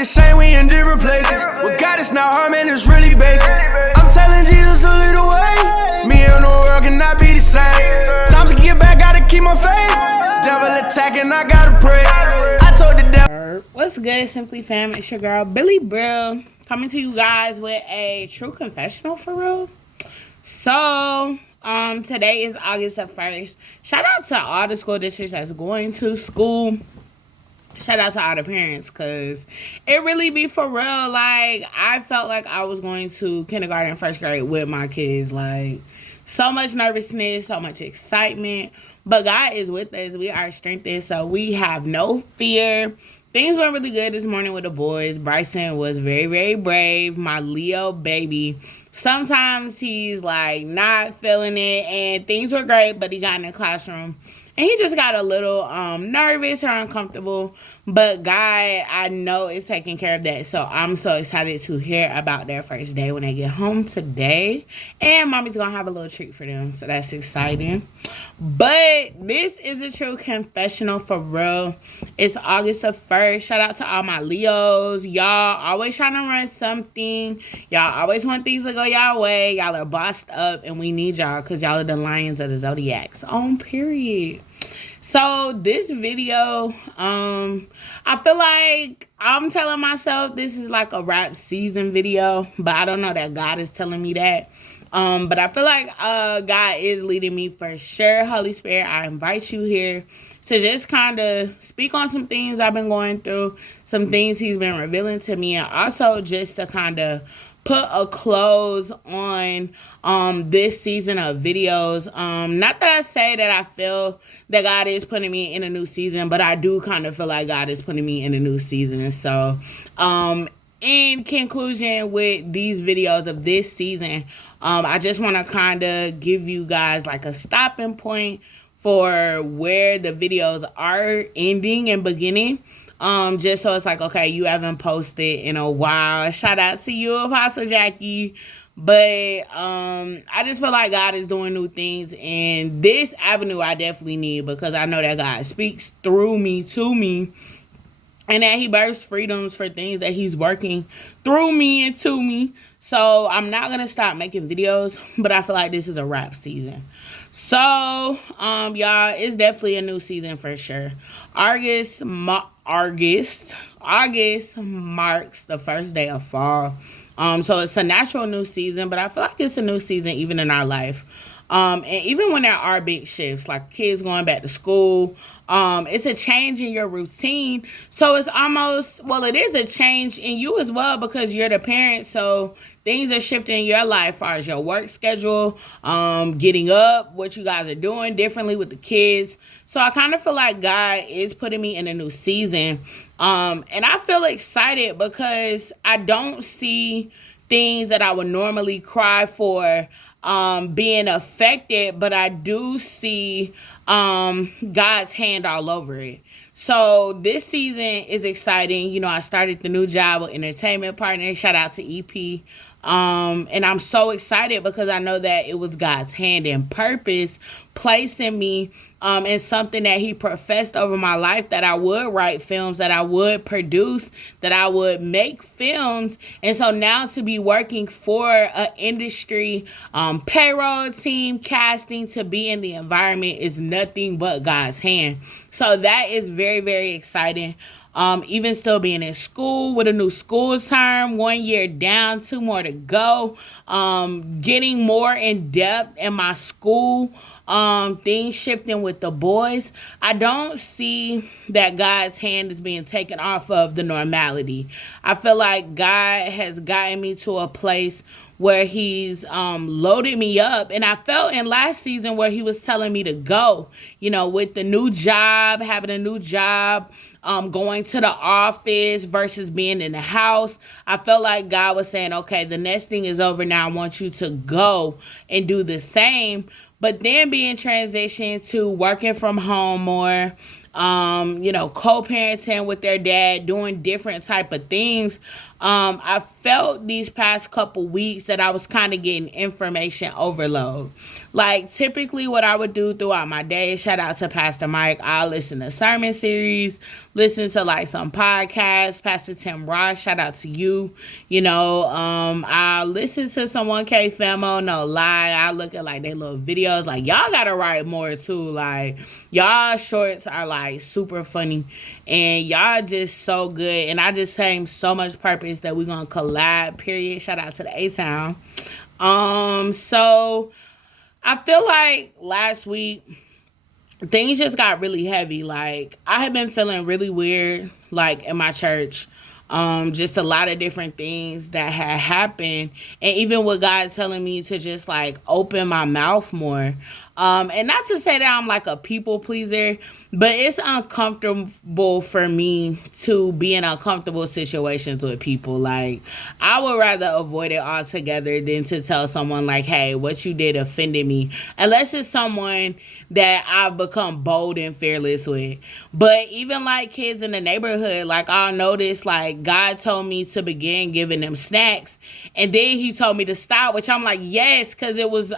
the same, we in different places. With God, it's not hard, man, it's really basic. I'm telling Jesus to lead the way. Me and the world cannot be the same. Time to get back, gotta keep my faith. Devil attacking, I gotta pray. I told the devil. What's good, Simply Fam? It's your girl, Billy Brill, coming to you guys with a true confessional for real. So, today is August the 1st. Shout out to all the school districts that's going to school. Shout out to all the parents, because it really be for real. Like, I felt like I was going to kindergarten, first grade with my kids. Like, so much nervousness, so much excitement. But God is with us. We are strengthened, so we have no fear. Things went really good this morning with the boys. Bryson was very, very brave. My Leo baby. Sometimes he's like not feeling it, and things were great, but he got in the classroom and he just got a little nervous or uncomfortable. But God, I know, is taking care of that. So I'm so excited to hear about their first day when they get home today. And mommy's going to have a little treat for them. So that's exciting. But this is a true confessional for real. It's August the 1st. Shout out to all my Leos. Y'all always trying to run something. Y'all always want things to go y'all way. Y'all are bossed up, and we need y'all because y'all are the lions of the zodiacs. On period. So this video, I feel like I'm telling myself this is like a rap season video, but I don't know that God is telling me that. But I feel like God is leading me for sure. Holy Spirit, I invite you here to just kind of speak on some things I've been going through, some things he's been revealing to me, and also just to kind of put a close on this season of videos. Not that I say that I feel that God is putting me in a new season, but I do kind of feel like God is putting me in a new season. So in conclusion with these videos of this season, I just want to kind of give you guys like a stopping point for where the videos are ending and beginning. Just so it's like, okay, you haven't posted in a while. Shout out to you, Apostle Jackie. But I just feel like God is doing new things, and this avenue I definitely need, because I know that God speaks through me, to me, and that he births freedoms for things that he's working through me and to me. So I'm not going to stop making videos, but I feel like this is a rap season. So, y'all, it's definitely a new season for sure. August marks the first day of fall. So it's a natural new season, but I feel like it's a new season even in our life. And even when there are big shifts, like kids going back to school, it's a change in your routine. So it's almost, well, it is a change in you as well, because you're the parent. So things are shifting in your life as far as your work schedule, getting up, what you guys are doing differently with the kids. So I kind of feel like God is putting me in a new season. And I feel excited because I don't see things that I would normally cry for being affected, but I do see God's hand all over it. So this season is exciting. You know, I started the new job with entertainment partner. Shout out to EP. And I'm so excited because I know that it was God's hand and purpose placing me in something that he professed over my life, that I would write films, that I would produce, that I would make films. And so now to be working for an industry payroll team, casting, to be in the environment is nothing but God's hand. So that is very, very exciting. Even still being in school with a new school term, 1 year down, 2 more to go, getting more in depth in my school, things shifting with the boys. I don't see that God's hand is being taken off of the normality. I feel like God has gotten me to a place where he's loaded me up. And I felt in last season where he was telling me to go, you know, with the new job, having a new job, going to the office versus being in the house. I felt like God was saying, okay, the next thing is over now. I want you to go and do the same. But then being transitioned to working from home more, you know, co-parenting with their dad, doing different type of things. I felt these past couple weeks that I was kind of getting information overload. Like typically what I would do throughout my day, shout out to Pastor Mike, I'll listen to sermon series, listen to like some podcasts. Pastor Tim Ross, shout out to you. You know, I listen to some 1K Famo, no lie. I look at like their little videos. Like, y'all gotta write more too. Like, y'all shorts are like super funny. And y'all just so good. And I just claim so much purpose that we're gonna collab, period. Shout out to the A-Town. So I feel like last week things just got really heavy. Like, I have been feeling really weird, like, in my church. Just a lot of different things that had happened. And even with God telling me to just, like, open my mouth more. And not to say that I'm, like, a people pleaser, but it's uncomfortable for me to be in uncomfortable situations with people. Like, I would rather avoid it altogether than to tell someone, like, hey, what you did offended me. Unless it's someone that I've become bold and fearless with. But even, like, kids in the neighborhood, like, I'll notice, like, God told me to begin giving them snacks. And then he told me to stop, which I'm like, yes, because it was,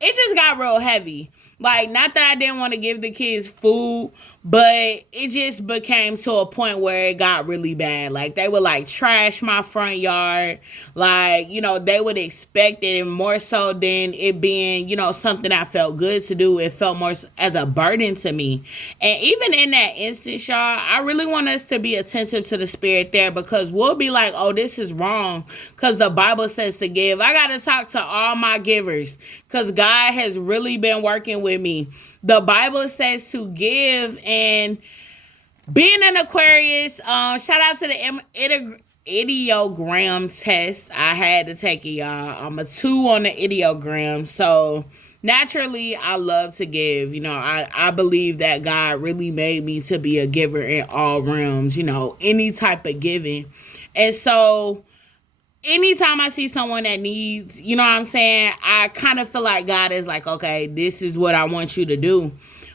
it just got real heavy. Like, not that I didn't want to give the kids food, but it just became to a point where it got really bad. Like, they would, like, trash my front yard. Like, you know, they would expect it, and more so than it being, you know, something I felt good to do. It felt more as a burden to me. And even in that instance, y'all, I really want us to be attentive to the spirit there, because we'll be like, oh, this is wrong because the Bible says to give. I got to talk to all my givers because God has really been working with me. The Bible says to give, and being an Aquarius, shout out to the ideogram test. I had to take it, y'all. I'm a 2 on the ideogram. So naturally, I love to give. You know, I believe that God really made me to be a giver in all realms, you know, any type of giving. And so anytime I see someone that needs, you know what I'm saying, I kind of feel like God is like, okay, this is what I want you to do.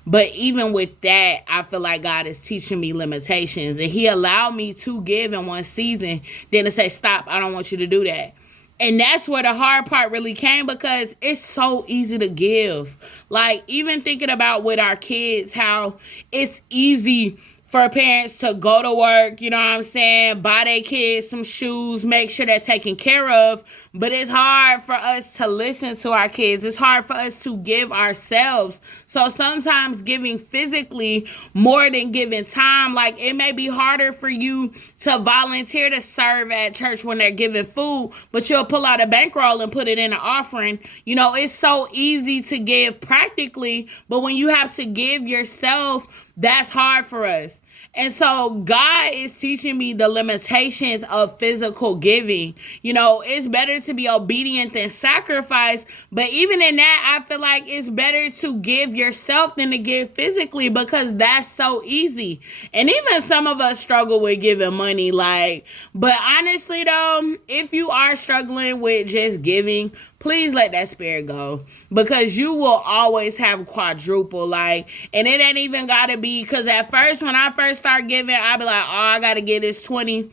But even with that, I feel like God is teaching me limitations. And he allowed me to give in one season, then to say, stop, I don't want you to do that. And that's where the hard part really came, because it's so easy to give. Like, even thinking about with our kids, how it's easy for parents to go to work, you know what I'm saying, buy their kids some shoes, make sure they're taken care of. But it's hard for us to listen to our kids. It's hard for us to give ourselves. So sometimes giving physically more than giving time, like, it may be harder for you to volunteer to serve at church when they're giving food, but you'll pull out a bankroll and put it in an offering. You know, it's so easy to give practically, but when you have to give yourself, that's hard for us. And so God is teaching me the limitations of physical giving. You know, it's better to be obedient than sacrifice. But even in that, I feel like it's better to give yourself than to give physically, because that's so easy. And even some of us struggle with giving money. Like, but honestly though, if you are struggling with just giving, please let that spirit go, because you will always have quadruple. Like, and it ain't even gotta be, because at first, when I first start giving, I'd be like, oh, I gotta get this 20. You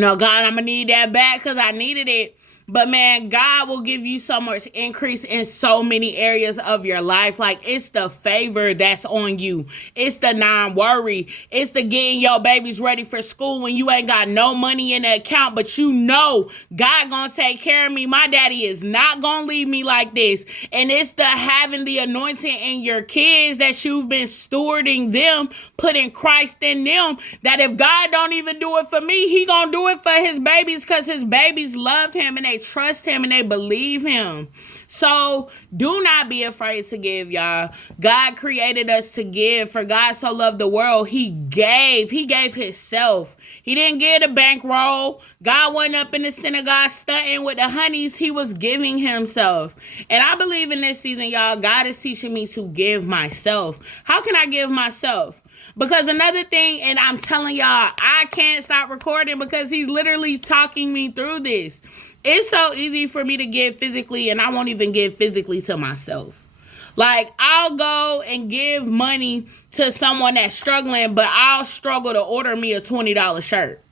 know, God, I'm gonna need that back because I needed it. But man, God will give you so much increase in so many areas of your life. Like, it's the favor that's on you. It's the non-worry. It's the getting your babies ready for school when you ain't got no money in the account, but you know God gonna take care of me. My daddy is not gonna leave me like this. And it's the having the anointing in your kids, that you've been stewarding them, putting Christ in them, that if God don't even do it for me, he gonna do it for his babies, because his babies love him and they trust him and they believe him. So do not be afraid to give, y'all. God created us to give. For God so loved the world, he gave himself. He didn't give the bankroll. God wasn't up in the synagogue stunting with the honeys. He was giving himself. And I believe in this season, y'all, God is teaching me to give myself. How can I give myself? Because another thing, and I'm telling y'all, I can't stop recording because he's literally talking me through this. It's so easy for me to give physically, and I won't even give physically to myself. Like, I'll go and give money to someone that's struggling, but I'll struggle to order me a $20 shirt.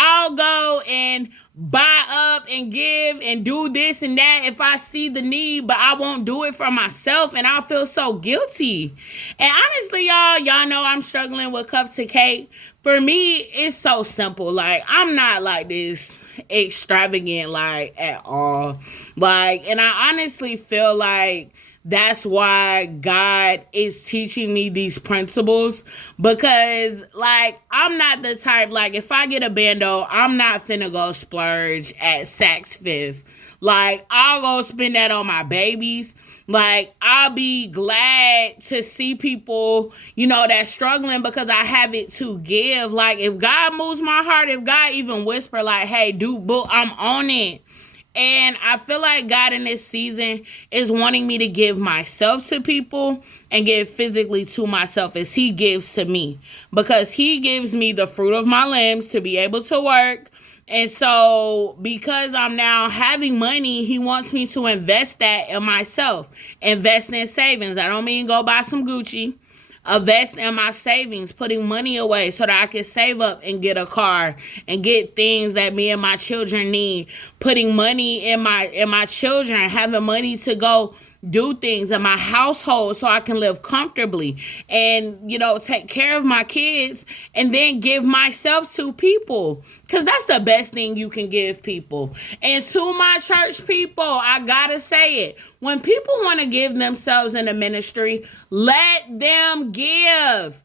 I'll go and buy up and give and do this and that if I see the need, but I won't do it for myself, and I'll feel so guilty. And honestly, y'all know I'm struggling with cups to cake. For me, it's so simple. Like, I'm not like this extravagant, like, at all. Like, and I honestly feel like that's why God is teaching me these principles, because, like, I'm not the type, like, if I get a bando, I'm not finna go splurge at Saks Fifth. Like, I'll go spend that on my babies. Like, I'll be glad to see people, that's struggling because I have it to give. Like, if God moves my heart, if God even whisper, like, hey, dude, boo, I'm on it. And I feel like God in this season is wanting me to give myself to people and give physically to myself as he gives to me. Because he gives me the fruit of my limbs to be able to work. And so because I'm now having money, he wants me to invest that in myself. Invest in savings. I don't mean go buy some Gucci. Invest in my savings, putting money away so that I can save up and get a car and get things that me and my children need. Putting money in my children, having money to go do things in my household so I can live comfortably and, take care of my kids, and then give myself to people, because that's the best thing you can give people. And to my church people, I gotta say it. When people want to give themselves in the ministry, let them give.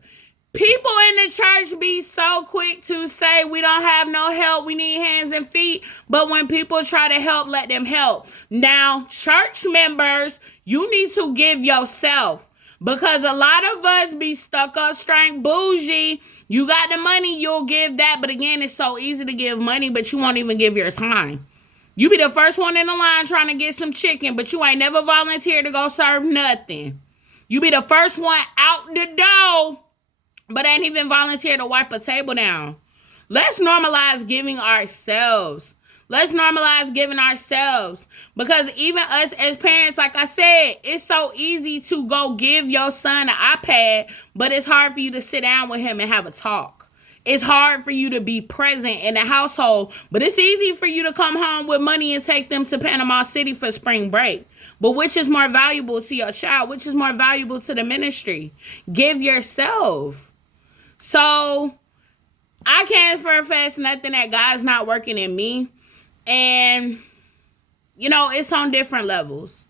People in the church be so quick to say we don't have no help, we need hands and feet. But when people try to help, let them help. Now, church members, you need to give yourself. Because a lot of us be stuck up, strength, bougie. You got the money, you'll give that. But again, it's so easy to give money, but you won't even give your time. You be the first one in the line trying to get some chicken, but you ain't never volunteered to go serve nothing. You be the first one out the door, but ain't even volunteer to wipe a table down. Let's normalize giving ourselves. Let's normalize giving ourselves. Because even us as parents, like I said, it's so easy to go give your son an iPad, but it's hard for you to sit down with him and have a talk. It's hard for you to be present in the household, but it's easy for you to come home with money and take them to Panama City for spring break. But which is more valuable to your child? Which is more valuable to the ministry? Give yourself. So I can't profess nothing that God's not working in me. And, it's on different levels.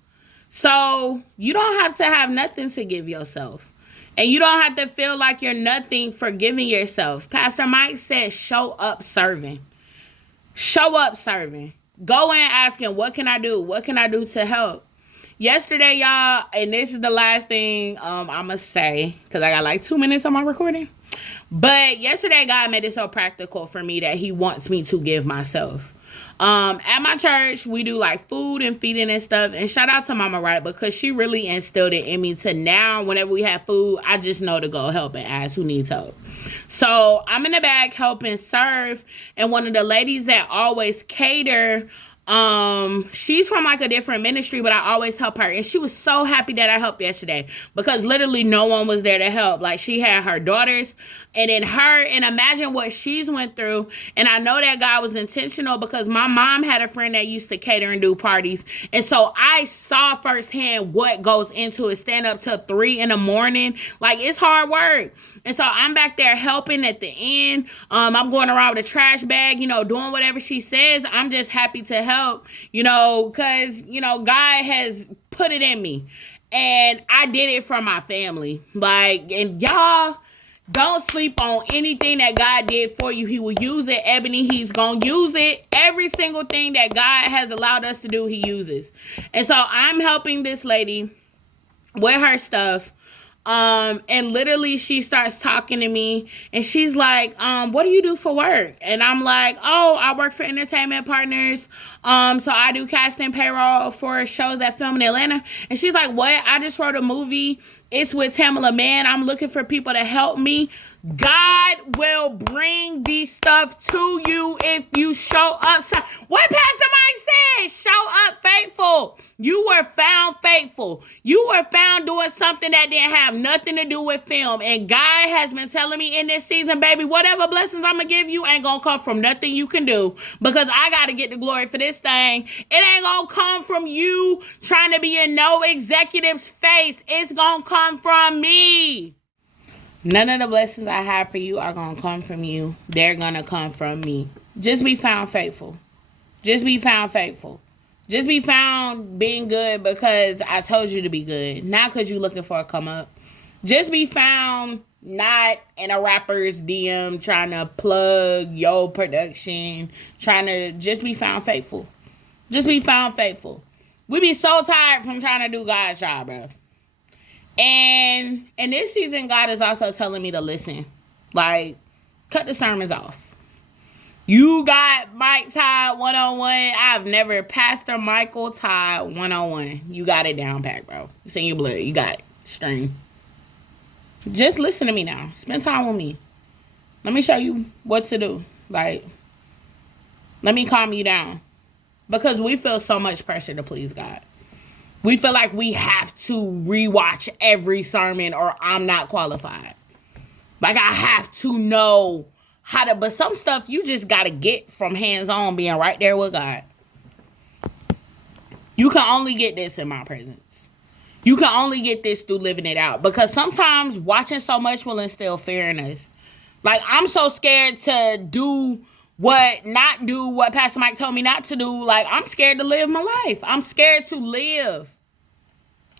So you don't have to have nothing to give yourself. And you don't have to feel like you're nothing for giving yourself. Pastor Mike said, show up serving. Show up serving. Go in asking, what can I do? What can I do to help? Yesterday, y'all, and this is the last thing I'm going to say, because I got like 2 minutes on my recording. But yesterday, God made it so practical for me that he wants me to give myself. At my church, we do like food and feeding and stuff. And shout out to Mama Wright, because she really instilled it in me to now, whenever we have food, I just know to go help and ask who needs help. So I'm in the back helping serve. And one of the ladies that always cater, she's from like a different ministry, but I always help her. And she was so happy that I helped yesterday, because literally no one was there to help. Like, she had her daughters and then her, and imagine what she's went through. And I know that God was intentional, because my mom had a friend that used to cater and do parties. And so I saw firsthand what goes into it. Stand up till 3 a.m. Like, it's hard work. And so I'm back there helping at the end. I'm going around with a trash bag, doing whatever she says. I'm just happy to help, because, God has put it in me. And I did it for my family. Like, and y'all, don't sleep on anything that God did for you. He will use it, Ebony. He's going to use it. Every single thing that God has allowed us to do, he uses. And so I'm helping this lady with her stuff. And literally she starts talking to me, and she's like, what do you do for work? And I'm like, oh, I work for Entertainment Partners. So I do casting payroll for shows that film in Atlanta. And she's like, what? I just wrote a movie. It's with Tamala Mann. I'm looking for people to help me. God will bring these stuff to you if you show up. What Pastor Mike said, show up faithful. You were found faithful. You were found doing something that didn't have nothing to do with film. And God has been telling me in this season, baby, whatever blessings I'm going to give you ain't going to come from nothing you can do. Because I got to get the glory for this thing. It ain't going to come from you trying to be in no executive's face. It's going to come from me. None of the blessings I have for you are going to come from you. They're going to come from me. Just be found faithful. Just be found faithful. Just be found being good because I told you to be good. Not because you're looking for a come up. Just be found not in a rapper's DM trying to plug your production. Trying to just be found faithful. Just be found faithful. We be so tired from trying to do God's job, bro. And in this season, God is also telling me to listen. Like, cut the sermons off. You got Mike Todd one-on-one. I've never Pastor Michael Todd one-on-one. You got it down pat, bro. It's in your blood. You got it. Stream. Just listen to me now. Spend time with me. Let me show you what to do. Like, let me calm you down. Because we feel so much pressure to please God. We feel like we have to rewatch every sermon or I'm not qualified. Like, I have to know how to, but some stuff you just got to get from hands-on being right there with God. You can only get this in my presence. You can only get this through living it out. Because sometimes watching so much will instill fear in us. Like, I'm so scared to not do what Pastor Mike told me not to do. Like, I'm scared to live my life. I'm scared to live.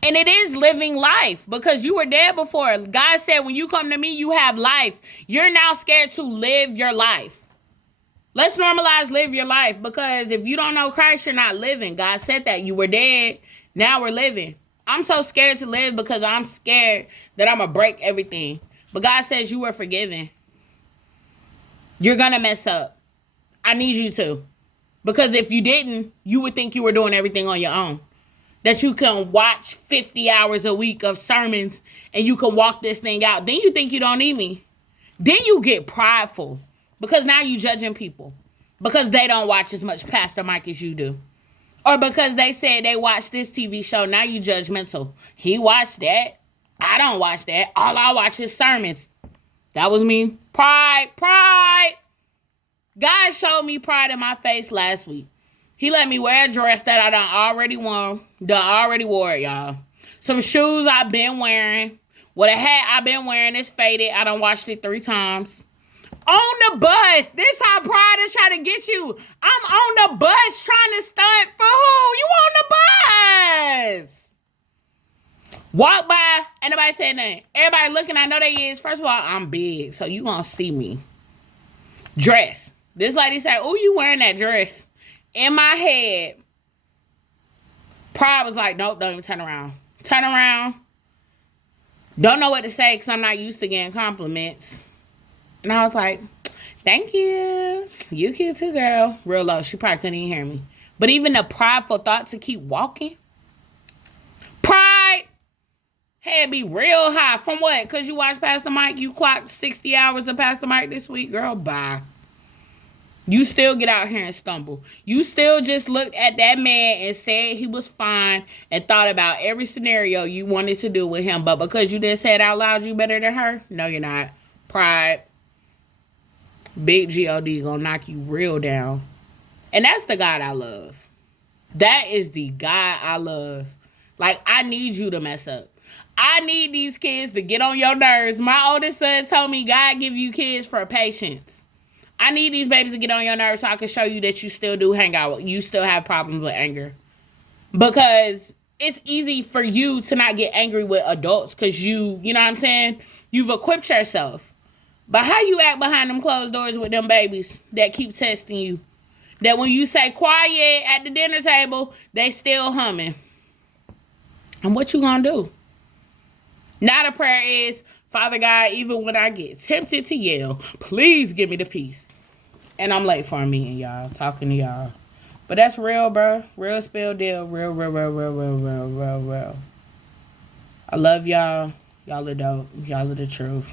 And it is living life because you were dead before. God said, when you come to me, you have life. You're now scared to live your life. Let's normalize live your life because if you don't know Christ, you're not living. God said that. You were dead. Now we're living. I'm so scared to live because I'm scared that I'm going to break everything. But God says you were forgiven. You're going to mess up. I need you to. Because if you didn't, you would think you were doing everything on your own. That you can watch 50 hours a week of sermons and you can walk this thing out. Then you think you don't need me. Then you get prideful because now you judging people because they don't watch as much Pastor Mike as you do. Or because they said they watched this TV show. Now you judgmental. He watched that. I don't watch that. All I watch is sermons. That was me. Pride. God showed me pride in my face last week. He let me wear a dress that I already wore it, y'all. Some shoes I've been wearing. With a hat I've been wearing, it's faded. I done washed it 3 times. On the bus. This how pride is trying to get you. I'm on the bus trying to stunt for who? You on the bus. Walk by. Ain't nobody said nothing. Everybody looking, I know they is. First of all, I'm big, so you gonna see me. Dress. This lady said, "Oh, you wearing that dress?" In my head, pride was like, nope, don't even turn around. Turn around. Don't know what to say because I'm not used to getting compliments. And I was like, thank you. You cute too, girl. Real low. She probably couldn't even hear me. But even the prideful thought to keep walking. Pride. Head be real high. From what? Because you watched Pastor Mike? You clocked 60 hours of Pastor Mike this week? Girl, bye. You still get out here and stumble. You still just looked at that man and said he was fine and thought about every scenario you wanted to do with him. But because you just said out loud you better than her, no, you're not. Pride. Big G-O-D gonna knock you real down. And that's the God I love. That is the God I love. Like, I need you to mess up. I need these kids to get on your nerves. My oldest son told me God give you kids for patience. I need these babies to get on your nerves so I can show you that you still do hang out. You still have problems with anger. Because it's easy for you to not get angry with adults because you know what I'm saying? You've equipped yourself. But how you act behind them closed doors with them babies that keep testing you? That when you say quiet at the dinner table, they still humming. And what you gonna do? Now the prayer is, Father God, even when I get tempted to yell, please give me the peace. And I'm late for a meeting, y'all. Talking to y'all. But that's real, bro. Real spill deal. Real. I love y'all. Y'all are dope. Y'all are the truth.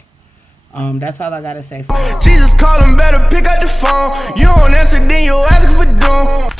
That's all I gotta say for now. Jesus call him, better pick up the phone. You don't answer, then you asking for doom.